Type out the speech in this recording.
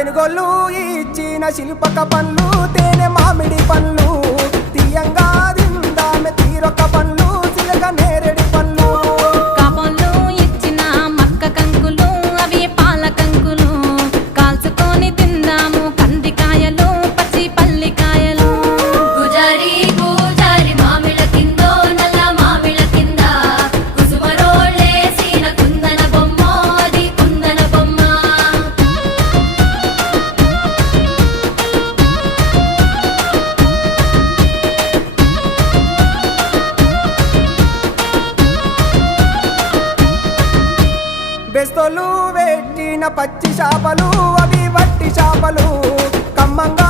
తెనుగోళ్ళు ఇచ్చిన శిల్పక పండ్లు తేనె మామిడి పండ్లు తీయంగా దిందామె తీరొక్క పండ్లు చిలక నేరేడి పండ్లు కాపంలో ఇచ్చిన మక్క కంకులు అవి పాల కంకులు కాల్చుకొని తిందాము కందికాయలు పచ్చి పల్లికాయలు గుజారి గుజారి మామిళ్ళ కిందో నల్ల మామిళ్ళ కింద కుసుమరోళ్ళేసిన కుందన బొమ్మ అది కుందన బొమ్మ బెస్తోలు పెట్టిన పచ్చి చేపలు అవి వట్టి చేపలు కమ్మంగా